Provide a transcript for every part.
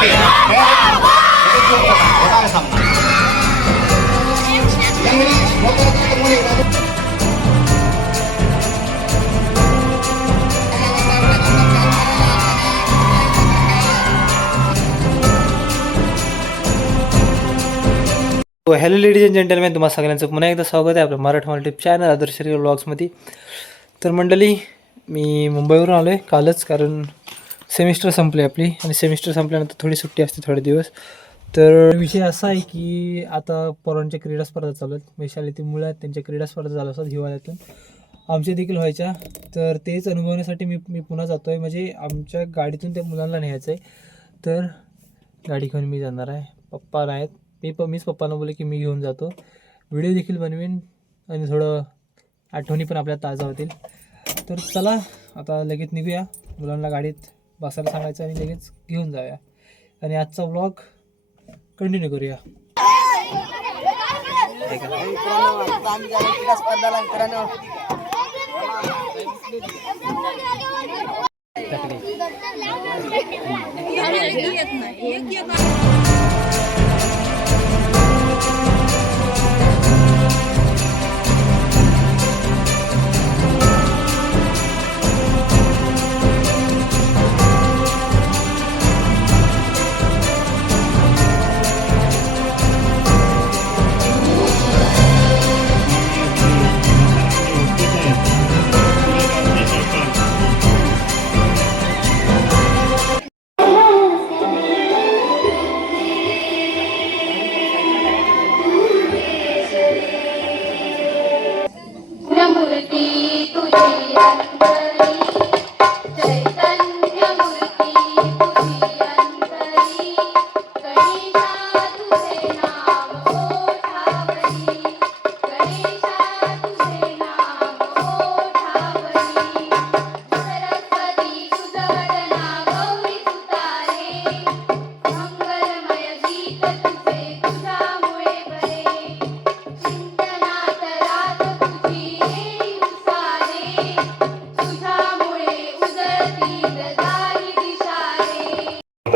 Hello ladies and gentleman, तुम्हाला सगळ्यांचं पुन्हा एकदा स्वागत आहे आपलं मराठमोळा टिप चॅनल आदर्श व्लॉग्समध्ये. तर मंडळी, मी मुंबईवरून आलो आहे कालच, कारण सेमिस्टर संपली आपली आणि सेमिस्टर संपल्यानंतर थोडी सुट्टी असते थोडे दिवस. तर विषय असा आहे की आता पोरांच्या क्रीडा स्पर्धा चालू आहेत, वैशालीतील मुलं आहेत त्यांच्या क्रीडा स्पर्धा चालू असतात हिवाळ्यातून, आमच्या देखील व्हायच्या. तर तेच अनुभवण्यासाठी मी पुन्हा जातो आहे, म्हणजे आमच्या गाडीतून त्या मुलांना न्यायचं आहे. तर गाडी घेऊन मी जाणार आहे, पप्पा नाहीत, मीच पप्पांना बोलले की मी घेऊन जातो, व्हिडिओ देखील बनवेन आणि थोडं आठवणी पण आपल्या ताजा होतील. तर चला आता लगेच निघूया, मुलांना गाडीत बसायला सांगायचं आणि लगेच घेऊन जाऊया आणि आजचा व्लॉग कंटिन्यू करूया.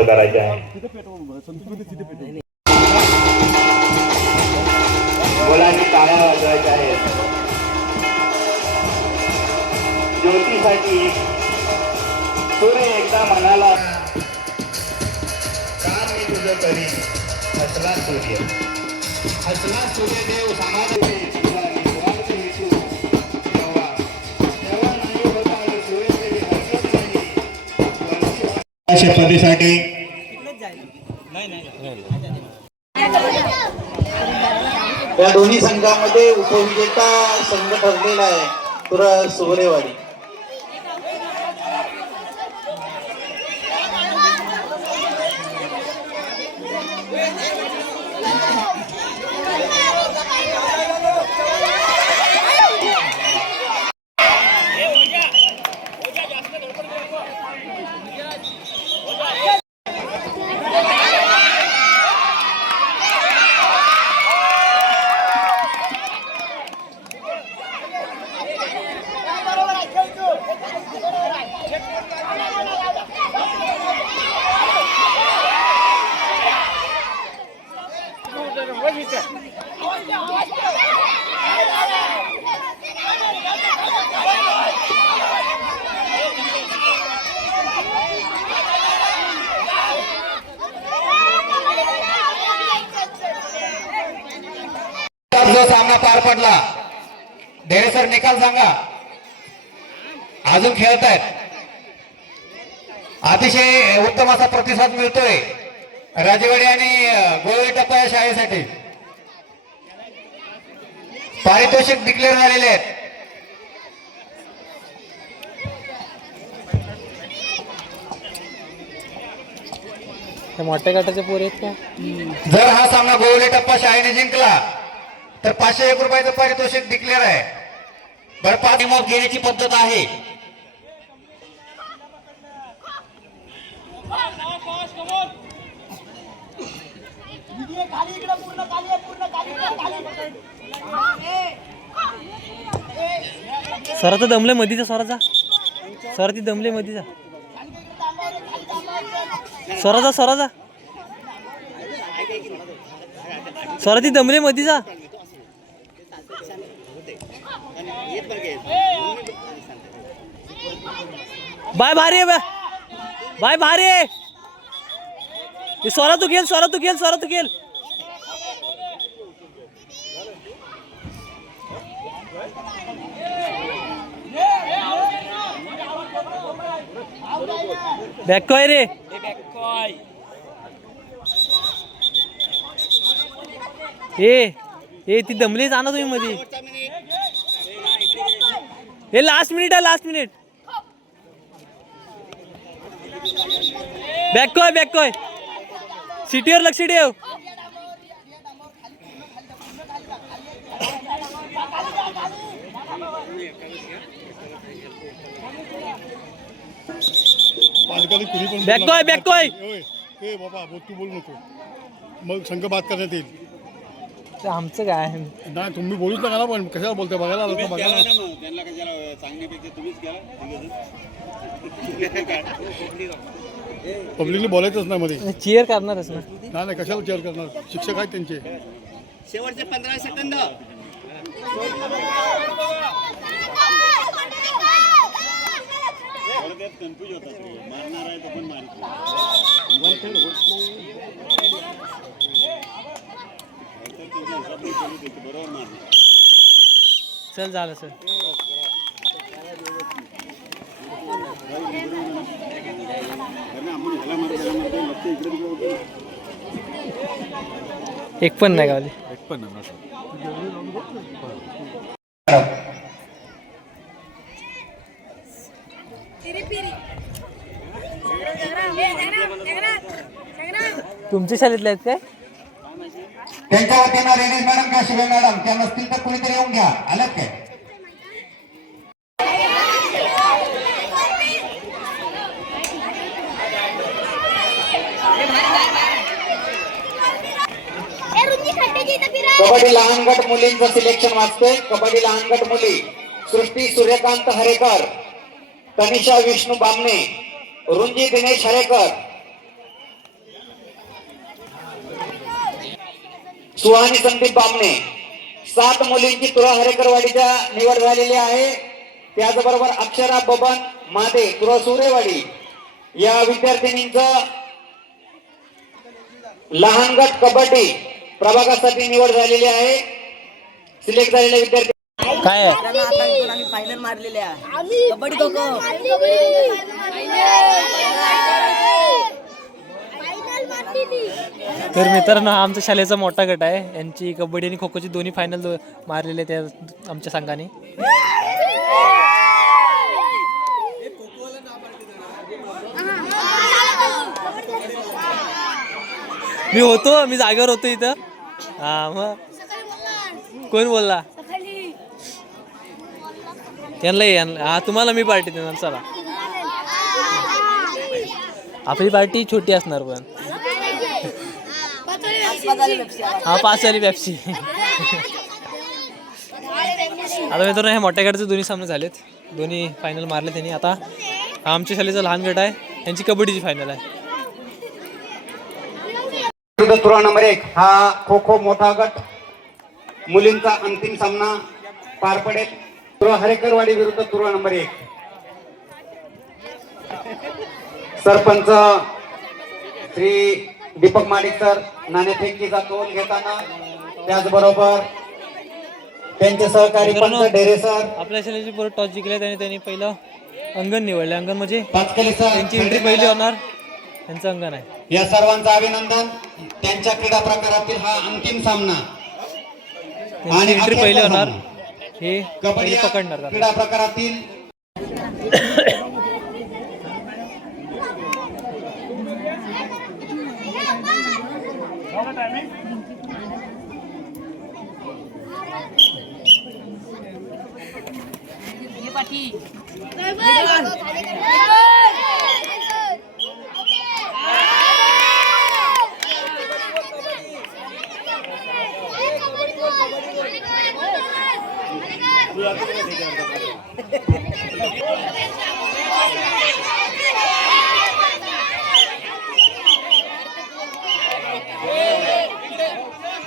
करायचे आहे. मुलांनी टाळ्या वाजवायच्या आहेत. ज्योतीसाठी सूर्य एकदा म्हणाला, काम मी तुझं करी, हसला सूर्य. हसला सूर्यदेव समाधानी पदीसाठी या दोन्ही संघामध्ये उपविजेता संघ ठरलेला आहे तुरा सुवरेवाडी. जो सामना पार पडला, सर निकाल सांगा. अजून खेळत आहेत, अतिशय उत्तम असा प्रतिसाद मिळतोय राजेवाडी आणि गोळी टप्पा या शाळेसाठी. पारितोषिक डिक्लेअर झालेले आहेत. मोठ्या गटाचे पोर आहेत का? जर हा सामना गोवले टप्पा शाळेने जिंकला तर 501 रुपयाचं पारितोषिक डिक्लेअर आहे. बरं, 5 मॉक घेण्याची पद्धत आहे. स्वराचा दमले मधीचा, स्वरा ती दमले मधीचा, स्वराचा स्वराती दमले मधी जा. बाय भारी आहे बाय भारी आहे. स्वरा तू खेळ स्वरा तू खेळ स्वरा तू खेळ. बॅकॉय रे. ए ती दमली जा ना तुम्ही मध्ये. हे लास्ट मिनिट आहे लास्ट मिनिट. बॅकॉय सिटीवर लक्ष ठेव. बॅकॉय ए बाबा तू बोलू नको मग संघ बात करण्यात येईल. आमचं काय नाही तुम्ही बोलूच नका ना पण कशाला बोलता बघायला आलो का बघायला. पब्लिकने बोलायचंच नाही मध्ये. चीयर करणारच ना. नाही कशाला चेअर करणार शिक्षक आहेत त्यांचे. शेवटचे 15 सेकंद. चल झालं सर. एक पण नाही गावली. तुमच्या शाळेतले आहेत काय? त्यांच्या वतीनं लेडीज मॅडम किंवा शिवाय मॅडम त्या नसतील तर कुणीतरी येऊन घ्या. आल्यात काय? कबड्डी लहान गट मुलींचं सिलेक्शन वाचतोय. कबड्डी लहान गट मुली सृष्टी सूर्यकांत हरेकर, तनिषा विष्णू बामणे, रुंजी दिनेश हरेकर, सुहानी संदीप बामणे. 7 मुलींची तुरा हरेकरवाडीच्या निवड झालेली आहे. त्याचबरोबर अक्षरा बबन मादे तुरा सुरेवाडी या विद्यार्थिनींचं लहान गट कबड्डी प्रभागासाठी निवड झालेली आहे. सिलेक्ट झालेले विद्यार्थी काय आहे? फायनल मारलेले आहे कबड्डी खो खो. तर मित्रांनो हा आमच्या शाळेचा मोठा गट आहे. यांची कबड्डी आणि खो खोची दोन्ही फायनल मारलेले त्या आमच्या संघाने. मी जागेवर होतो इथं. हा मग कोण बोलला त्यांना? हा तुम्हाला मी पार्टी देणार. चला आपली पार्टी छोटी असणार पण हा 5 वाली पेप्सी. आता मित्रांनो हे मोठ्या गटाचे दोन्ही सामने झालेत. दोन्ही फायनल मारले त्यांनी. आता हा आमच्या शाळेचा लहान गट आहे. यांची कबड्डीची फायनल आहे. तुरा नंबर 1 हा खो खो मोठा गट मुलींचा अंतिम सामना पार पडेल. तुरा हरेकरवाडी विरुद्ध तुरा नंबर 1. सरपंच श्री दीपक माडिक सर नाणेफेकीचा तोल घेताना, त्याचबरोबर त्यांचे सहकारी पंच डेरे सर. आपल्या शाळेची परत टॉस जिंकले त्यांनी पहिलं अंगण निवडले. अंगण म्हणजे पाचकले सर त्यांची एंट्री पहिली होणार. त्यांचं अंगण आहे. या सर्वांचं अभिनंदन. त्यांच्या क्रीडा प्रकारातील हा अंतिम सामना त्यांची एंट्री पहिली होणार. हे कबड्डी पकडणार क्रीडा प्रकारातील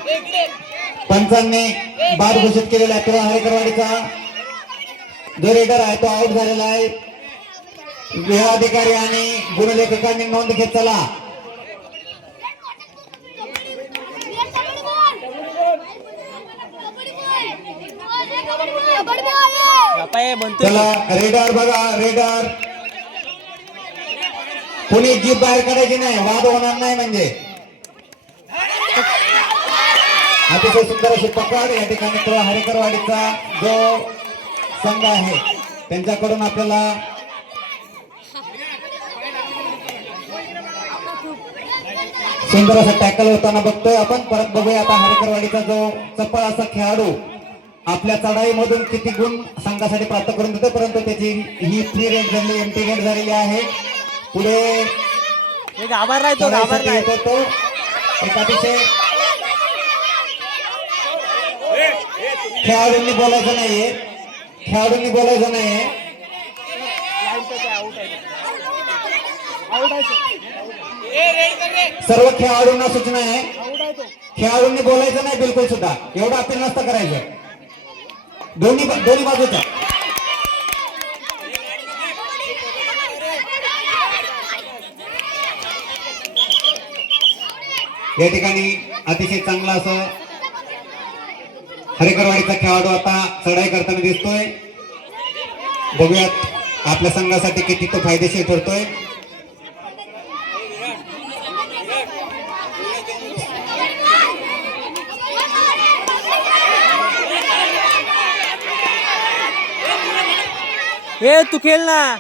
इकडे पंचांनी बाद घोषित केलेला आहे. तुरा हरेकरवाडीचा जो रेडर आहे तो आउट झालेला आहे. गृह अधिकारी आणि गुणलेखकांनी नोंद घेत चला. चला रेडर बघा, रेडर कोणी जीप बाहेर काढायची नाही, वाद होणार नाही. म्हणजे अतिशय सुंदर अशी पकड या ठिकाणी तुरा हरेकरवाडीचा जो संघ आहे त्यांच्याकडून आपल्याला सुंदर असं टॅकल होताना बघतोय आपण. परत बघूया आता हरेकरवाडीचा जो चपळ असा खेळाडू आपल्या चढाईमधून किती गुण संघासाठी प्राप्त करून देतो, परंतु त्याची ही फ्री रेट झाली, एमटी रेट झालेली आहे. पुढे चढाईसाठी येतो तो एक अतिशय खेळाडूंनी बोलायचं नाहीये, खेळाडूंनी बोलायचं नाहीये. सर्व खेळाडूंना सूचना आहे, खेळाडूंनी बोलायचं नाही बिलकुल सुद्धा. एवढं अपील नसतं करायचं दोन्ही बाजूचा. या ठिकाणी अतिशय चांगला असं हरेकरवाडीचा खेळाडू आता चढाई करताना दिसतोय. बघूयात आपल्या संघासाठी किती तो फायदेशीर ठरतोय. हे तू खेळ ना.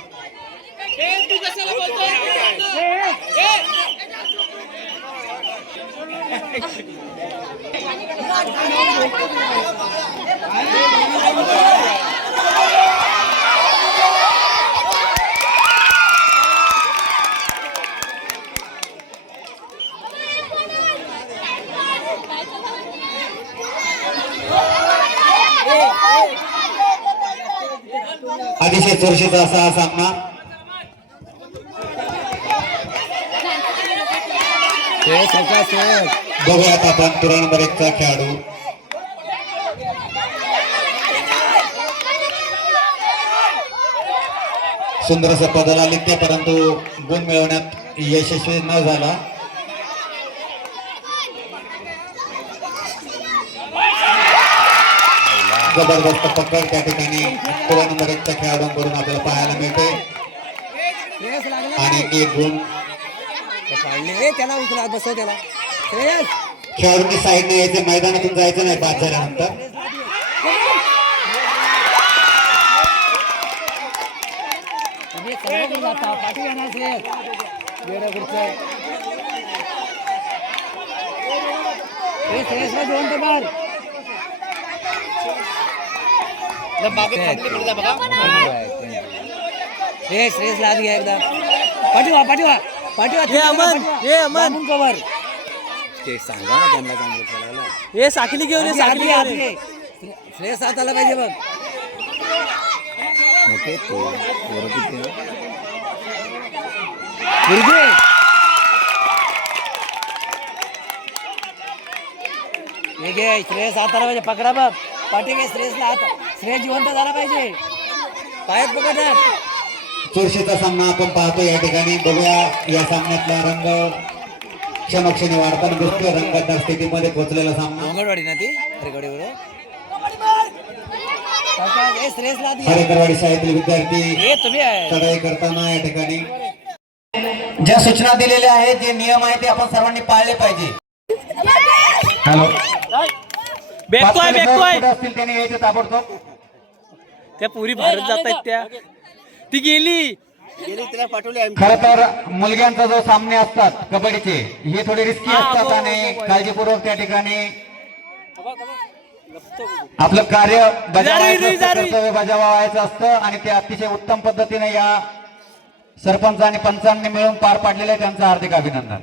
अतिशय चुरशीचा असा हा सामना. बघूयात आपण तुरा नंबर 1 चा खेळाडू सुंदर असं पदाला लिहिते, परंतु गुण मिळवण्यात यशस्वी न झाला. जबरदस्त पकड त्या ठिकाणी तुरा नंबर 1 च्या खेळाडूंकडून आपल्याला पाहायला मिळते आणि एक गुण त्याला उचला बसव त्याला. खेळाडूंनी साईडने यायचे, मैदानातून जायचं नाही बाद झाल्यानंतर. श्रेयस लाद घ्या एकदा. पाठीवा पाठीवा पाठीवा. हे अमन कवर ते सांगा ना त्यांना चांगलं खेळायला. हे साखली घेऊन ये, साखली घेऊन ये. श्रेयस हात आला पाहिजे बघ. मोठे तो हे घे. श्रेयस हात आला पाहिजे, पकडा बघ. पाठी घे श्रेयसला हात. श्रेयस जिवंत झाला पाहिजे, पायात पकडा. चुरशीचा सामना आपण पाहतो या ठिकाणी. बघूया या सामन्यातला रंग क्षणोक्षणी वाढताना दिसतोय. रंगतदार स्थितीमध्ये पोहोचलेला सामना. अंगणवाडी ना ती हरेकरवाडी हरेकरवाडी शाळेतील विद्यार्थी तुम्ही चढाई करताना या ठिकाणी ज्या सूचना दिलेल्या आहेत, जे नियम आहेत ते आपण सर्वांनी पाळले पाहिजे. हॅलो, असतील त्याने यायचं ताबडतोब. त्या पुरी भारत जात आहेत, त्या ती गेली. खर तर मुलग्यांचा जो सामने असतात कबड्डीचे, हे थोडे रिस्की असतात आणि काळजीपूर्वक त्या ठिकाणी आपलं कार्य कर्तव्य बजावायचं असतं आणि ते अतिशय उत्तम पद्धतीने या सरपंच आणि पंचांनी मिळून पार पाडलेले आहे. त्यांचं हार्दिक अभिनंदन.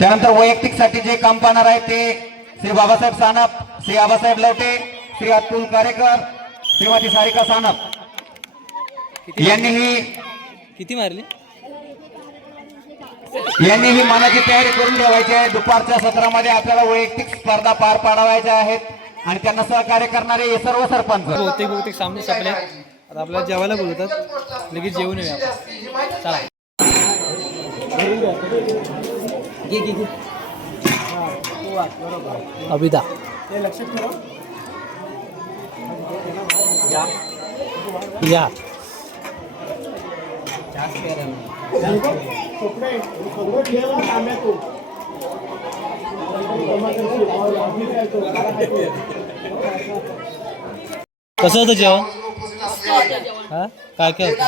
त्यानंतर वैयक्तिक साठी जे काम पाहणार आहे ते श्री बाबासाहेब सानप, श्री आबासाहेब लवटे, श्री अतुल कारेकर, श्रीमती सारिका सानप यांनी ही किती मारली? यांनी ही मनाची तयारी करून ठेवायची आहे. दुपारच्या सत्रामध्ये आपल्याला वैयक्तिक स्पर्धा पार पाडवायच्या आहेत आणि त्यांना सहकार्य करणारे हे सर्व सरपंच. बहुतेक सामने संपले. आता आपल्याला जेवायला बोलवतात, लगेच जेवून येऊया आपण. चला. अभिदा या कसं होतं जेवण? हा काय काय होतं?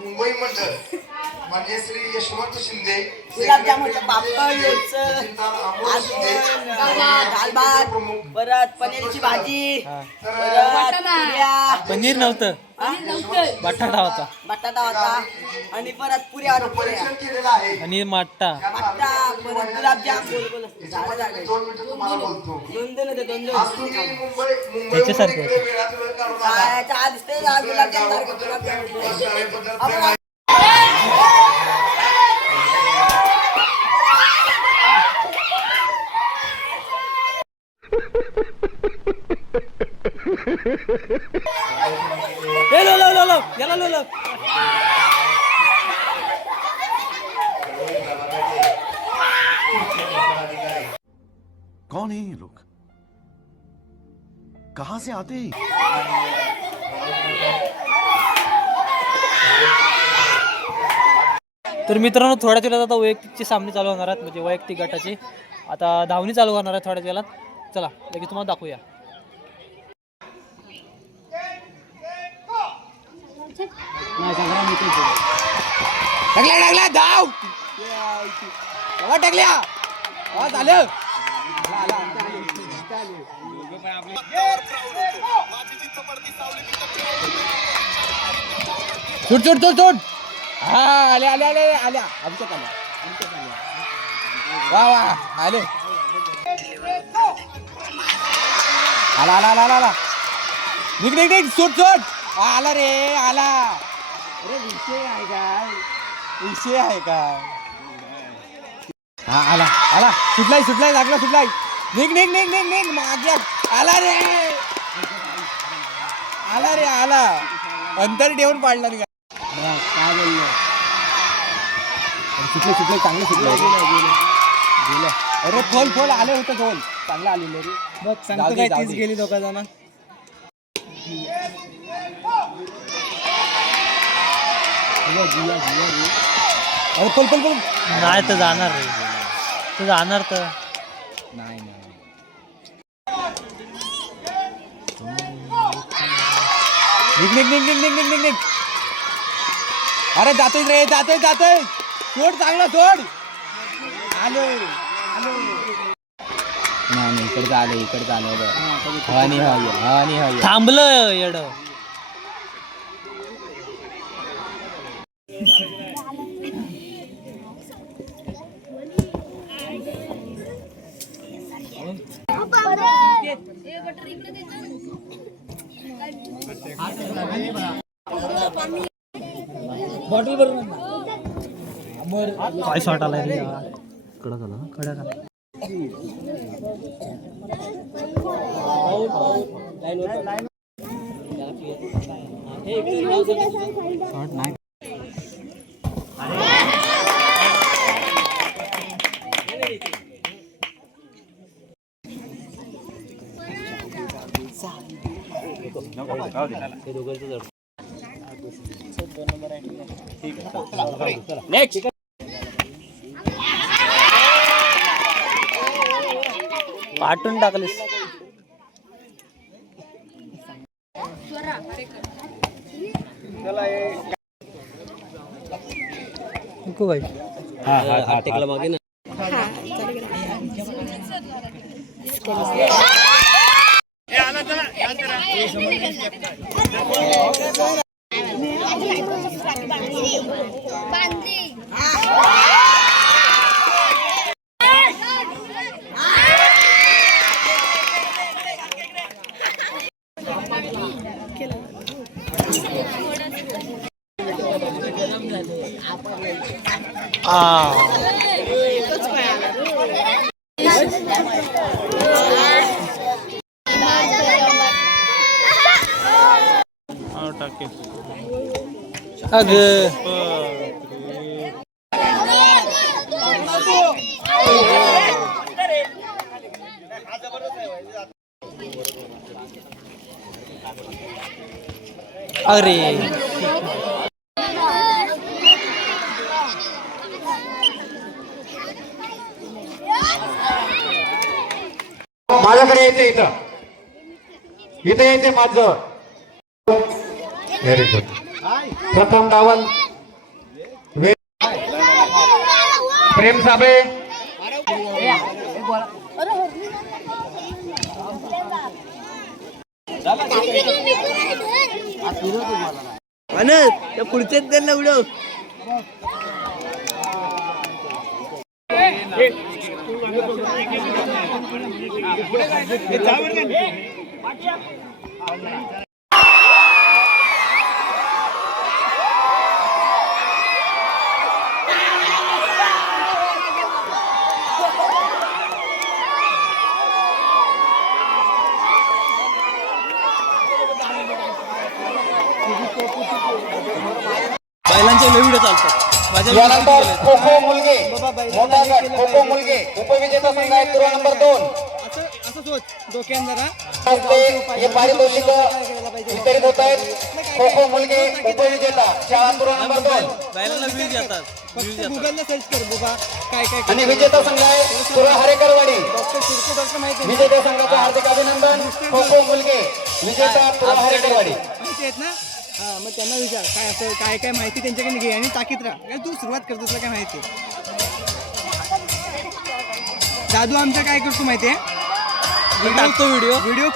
मुंबई मंडळ मान्य श्री यशवंत शिंदे गुलाबजाम होतं, पापड, लोणचं, दाल भात, परत पनीरची भाजी, परत पुऱ्या, पनीर नव्हतं, बटाटा होता. बटाटा होता आणि परत पुऱ्या होत्या, पुऱ्या केलेला आहे. आणि माट्टा. बटाटा, परत गुलाबजाम, गोल झालं 2 मिनिटं तुम्हाला बोलतो. दोन होते, दोन आज तुम्ही मुंबई त्याच्यासारखं. वेळात वेळ काढून आला. खायच्या आधीच ते गुलाबजाम सारखं गुलाबजाम होते. शाळेबद्दल आपण याला लो. कौन है ये लोग? कहां से आते हैं? तर मित्रांनो, थोड्याच वेळात आता वैयक्तिकचे सामने चालू होणार आहेत, म्हणजे वैयक्तिक गटाचे आता धावणी चालू होणार आहे थोड्याच वेळात. चला लगेच तुम्हाला दाखवूया. टाकल्या धाव टाकल्या झालं. सोड. हा आले आल्या आमच्यात वा आले. आला निघ सोड. आला रे आला. अरे विषय आहे का? हा आला सुटलाय लागला सुटलाय. निघ मागे. आला रे अंतर ठेवून पाडला निघा. काय बोललो सुटले चांगले सुटले गेलं. अरे फोल आले होते फोल चांगलं आलेलं रे. बघ सांगतो काय, तीच गेली दोघा जण. अरे फोल नाही तर जाणार रे, तर जाणार तर नाही. निघ. अरे जातोय सोड चांगला सोड. आलो नाही इकडचं आलं आणि थांबलं येड. बॉटल भरून काय शॉट आलाय रे यार. कडक आला. शॉट नाही. नेक्स्ट पाठवून टाकलीस. नको भाई. हा टेकला मागे ना. अरे माझ्याकडे यायचं इथं इथे यायचे माझं. Very good. प्रथम डावल प्रेम साबळे. पुढचे त्यांना उडव. बैलांचे व्हिडिओ चालतात माझ्या यानंतर खो खो मुलगे मोठा गट खो खो मुलगे उपविजेता संघ आहे तुरा नंबर 2. हे पारितोषिक वितरित होत आहेत. खो खो मुलगे उपविजेता शाळा तुरा नंबर 2 बैलांना व्ह्यूज येतात. आणि विजेता संघ आहे तुरा हरेकरवाडी. विजेता संघाचं हार्दिक अभिनंदन. खो खो मुलगे विजेता तुरा हरेकरवाडी. हा मग त्यांना विचार काय असं काय काय माहिती त्यांच्याकडे घे आणि टाकीत राहा. कारण तू सुरुवात करतो तुला काय माहिती. दादू आमचा काय करतो माहिती आहे टाकतो व्हिडिओ व्हिडिओ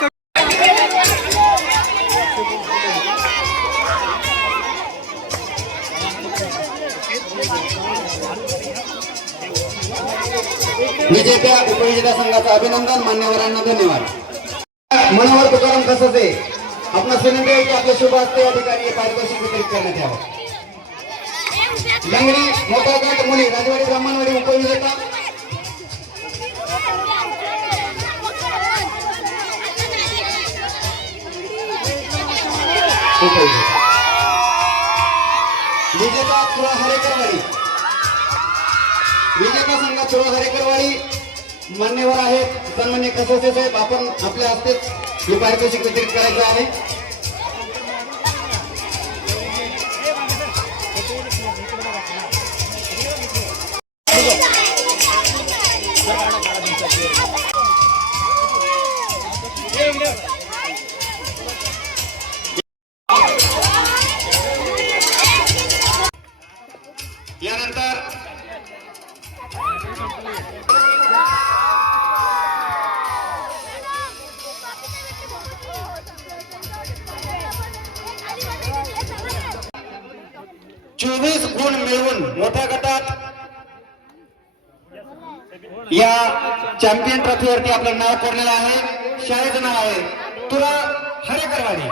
विजेत्या उपविजेता संघाचं अभिनंदन. मान्यवरांना धन्यवाद. मनोहर तुकाराम कससे आपला विनंती आहे की आपल्या शुभ हस्ते या ठिकाणी पारितोषिक वितरित करण्यात यावं. लंगडी मोठा गट मुली राजवाडी ब्राह्मणवाडी उपविजेता. विजेता तुरा हरेकरवाडी. विजेता संघ तुरा हरेकरवाडी मान्यवर आहेत सन्मान्य कससे साहेब. आपण आपल्या हस्ते हे पारितोषिक वितरित करायचं आहे. यानंतर 24 गुण मिळवून मोठ्या गटात या चॅम्पियन ट्रॉफीवरती आपलं नाव कोरलेलं आहे. शाळेचं नाव आहे तुरा हरेकरवाडी.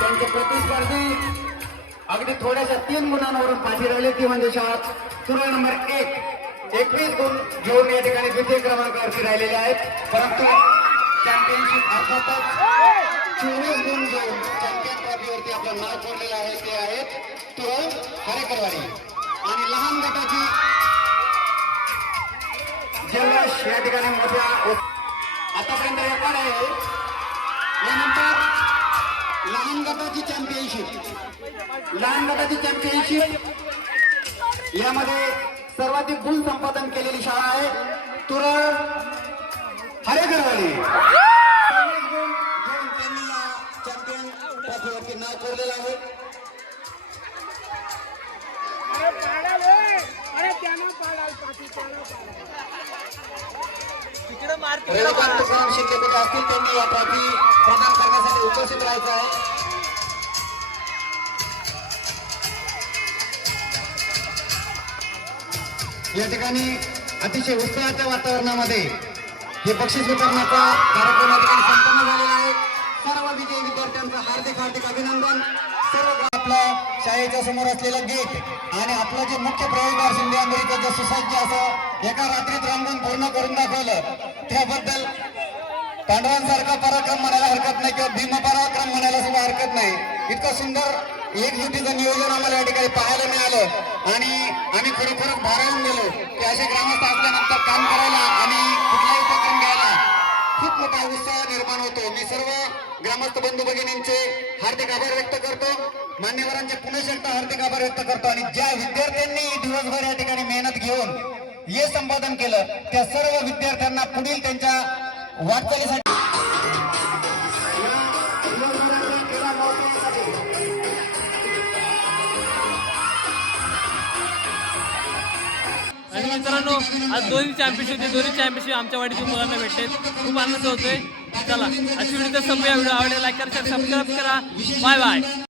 त्यांचे प्रतिस्पर्धी अगदी थोड्याशा 3 गुणांवरून पाठी राहिले ती म्हणजे शाळा तुरा नंबर 1 21 गुण घेऊन या ठिकाणी द्वितीय क्रमांकावरती राहिलेले आहेत. परंतु चॅम्पियनशिप अर्थातच 24 गुण घेऊन चॅम्पियन ट्रॉफीवरती आपलं नाव कोरलेलं आहे ते आहेत तुरा हरेकरवाडी. आणि लहान गटाची जल्लोष या ठिकाणी मोठ्या आतापर्यंत रेकॉर्ड आहे. यानंतर लहान गटाची चॅम्पियनशिप यामध्ये सर्वाधिक गुण संपादन केलेली शाळा आहे तुरा हरेकरवाडी. चॅम्पियन ट्रॉफीवरती नाव कोरलेलं आहे. रविकांत तुकाराम शिंदे असतील त्यांनी या ट्रॉफी प्रदान करण्यासाठी उपस्थित राहायचं आहे. या ठिकाणी अतिशय उत्साहाच्या वातावरणामध्ये हे बक्षीस वितरणाचा कार्यक्रम या ठिकाणी संपन्न झालेला आहे. सर्व विजयी विद्यार्थ्यांचं हार्दिक हार्दिक अभिनंदन. सर्व आपल्या शाळेच्या समोर असलेलं गेट आणि आपलं जे मुख्य प्रवेशद्वार शिंदे आंधळीचं जे सुसज्ज असं एका रात्रीत रंगून पूर्ण करून दाखवलं, त्याबद्दल पांडवांसारखा पराक्रम म्हणायला हरकत नाही किंवा भीमपराक्रम म्हणायला सुद्धा हरकत नाही. इतकं सुंदर एकजुटीचं नियोजन आम्हाला या ठिकाणी पाहायला मिळालं आणि आम्ही खरोखरच भारावून गेलो की असे ग्रामस्थ असल्यानंतर काम करायला आणि कुठलाही उपक्रम घ्यायला खूप मोठा उत्साह निर्माण होतो. मी सर्व ग्रामस्थ बंधू भगिनींचे हार्दिक आभार व्यक्त करतो. मान्यवरांचे पुन्हा एकदा हार्दिक आभार व्यक्त करतो आणि ज्या विद्यार्थ्यांनी दिवसभर या ठिकाणी मेहनत घेऊन हे संपादन केलं त्या सर्व विद्यार्थ्यांना पुढील त्यांच्या वाटचालीसाठी आणि मित्रांनो आज दोन्ही चॅम्पियनशिप आमच्या वाडीतील मुलांना भेटते. खूप आनंद होतोय. चला आजची व्हिडिओ संपूया. व्हिडिओ आवडला लाईक करा, सबस्क्राईब करा. Bye bye.